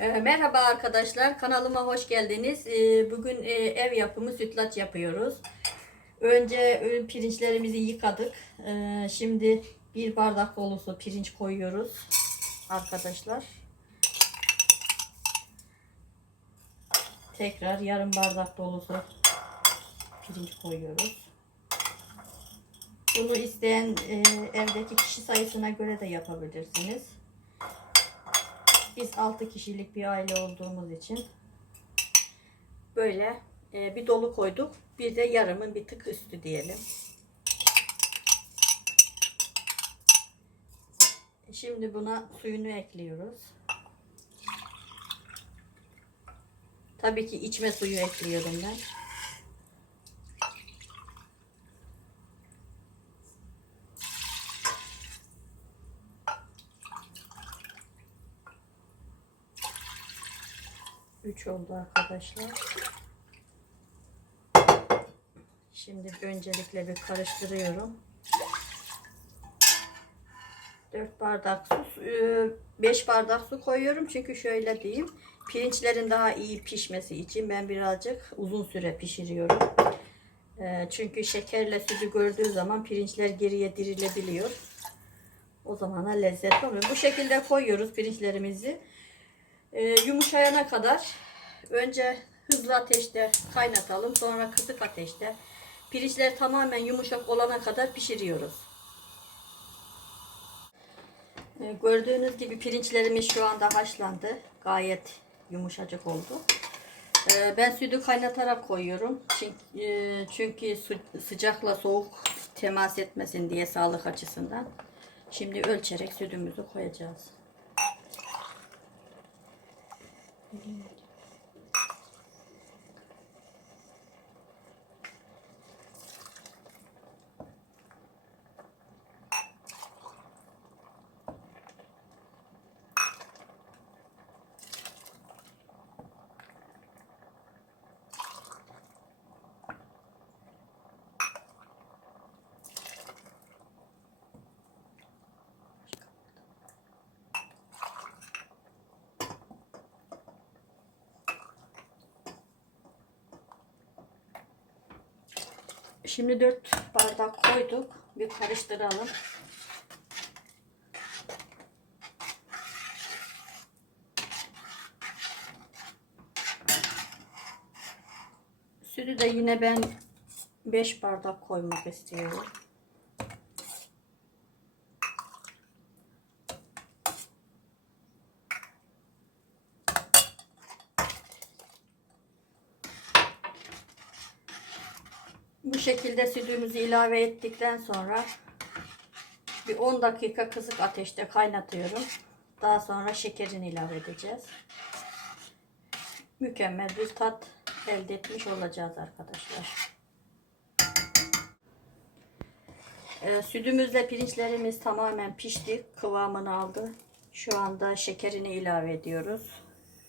Ee, Merhaba arkadaşlar, kanalıma hoş geldiniz. Ee, Bugün e, ev yapımı sütlaç yapıyoruz. Önce e, pirinçlerimizi yıkadık. Ee, Şimdi bir bardak dolusu pirinç koyuyoruz arkadaşlar. Tekrar yarım bardak dolusu pirinç koyuyoruz. Bunu isteyen e, evdeki kişi sayısına göre de yapabilirsiniz. Biz 6 kişilik bir aile olduğumuz için böyle e, bir dolu koyduk. Bir de yarımın bir tık üstü diyelim. Şimdi buna suyunu ekliyoruz. Tabii ki içme suyu ekliyorum ben. Üç oldu arkadaşlar. Şimdi öncelikle bir karıştırıyorum. 4 bardak su, 5 bardak su koyuyorum çünkü şöyle diyeyim. Pirinçlerin daha iyi pişmesi için ben birazcık uzun süre pişiriyorum. E, Çünkü şekerle sütü gördüğü zaman pirinçler geriye dirilebiliyor. O zaman da lezzetli oluyor. Bu şekilde koyuyoruz pirinçlerimizi. E, yumuşayana kadar önce hızlı ateşte kaynatalım. Sonra kısık ateşte pirinçler tamamen yumuşak olana kadar pişiriyoruz. E, gördüğünüz gibi pirinçlerimiz şu anda haşlandı. Gayet yumuşacık oldu. E, ben sütü kaynatarak koyuyorum. Çünkü, e, çünkü sıcakla soğuk temas etmesin diye sağlık açısından. Şimdi ölçerek sütümüzü koyacağız. 嗯 Şimdi 4 bardak koyduk. Bir karıştıralım. Sütü de yine ben 5 bardak koymak istiyorum. Bu şekilde sütümüzü ilave ettikten sonra bir 10 dakika kısık ateşte kaynatıyorum. Daha sonra şekerini ilave edeceğiz. Mükemmel bir tat elde etmiş olacağız arkadaşlar. Ee, sütümüzle pirinçlerimiz tamamen pişti. Kıvamını aldı. Şu anda şekerini ilave ediyoruz.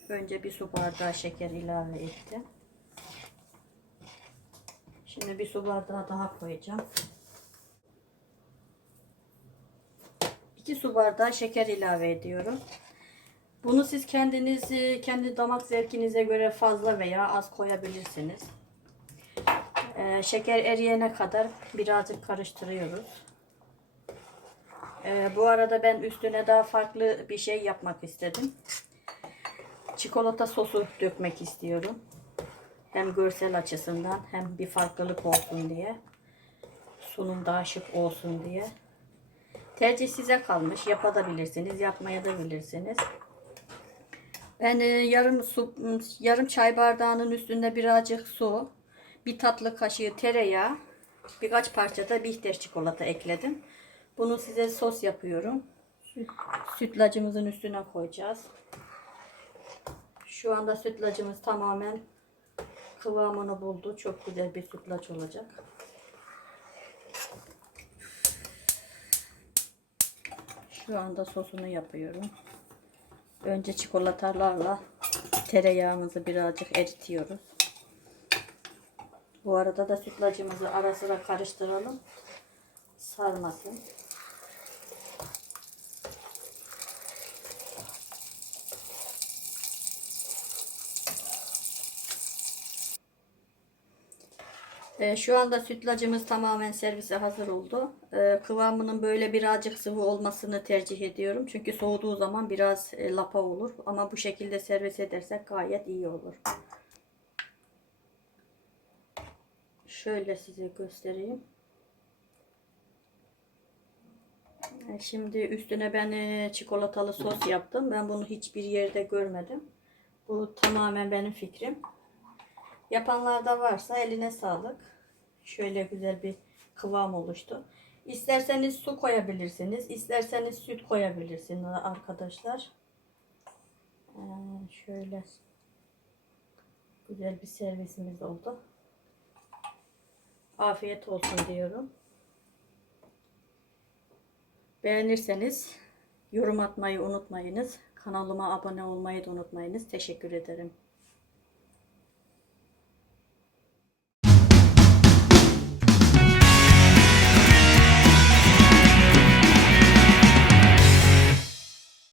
Önce bir su bardağı şeker ilave ettim. Şimdi bir su bardağı daha koyacağım. 2 su bardağı şeker ilave ediyorum. Bunu siz kendiniz e, kendi damak zevkinize göre fazla veya az koyabilirsiniz. Ee, şeker eriyene kadar birazcık karıştırıyoruz. Ee, bu arada ben üstüne daha farklı bir şey yapmak istedim. Çikolata sosu dökmek istiyorum. Hem görsel açısından hem bir farklılık olsun diye. Sunum daha şık olsun diye. Tercih size kalmış. Yapabilirsiniz, yapmaya da bilirsiniz. Ben e, yarım su, yarım çay bardağının üstünde birazcık su, bir tatlı kaşığı tereyağı, birkaç parça da bihter çikolata ekledim. Bunu size sos yapıyorum. Sütlacımızın üstüne koyacağız. Şu anda sütlacımız tamamen kıvamını buldu. Çok güzel bir sütlaç olacak. Şu anda sosunu yapıyorum. Önce çikolatalarla tereyağımızı birazcık eritiyoruz. Bu arada da sütlacımızı ara sıra karıştıralım. Sarmasın. Ee, şu anda sütlacımız tamamen servise hazır oldu. Ee, kıvamının böyle birazcık sıvı olmasını tercih ediyorum. Çünkü soğuduğu zaman biraz e, lapa olur. Ama bu şekilde servis edersek gayet iyi olur. Şöyle size göstereyim. Ee, Şimdi üstüne ben e, çikolatalı sos yaptım. Ben bunu hiçbir yerde görmedim. Bu tamamen benim fikrim. Yapanlar da varsa eline sağlık. Şöyle güzel bir kıvam oluştu. İsterseniz su koyabilirsiniz. isterseniz süt koyabilirsiniz arkadaşlar. Ee, şöyle güzel bir servisimiz oldu. Afiyet olsun diyorum. Beğenirseniz yorum atmayı unutmayınız. Kanalıma abone olmayı da unutmayınız. Teşekkür ederim.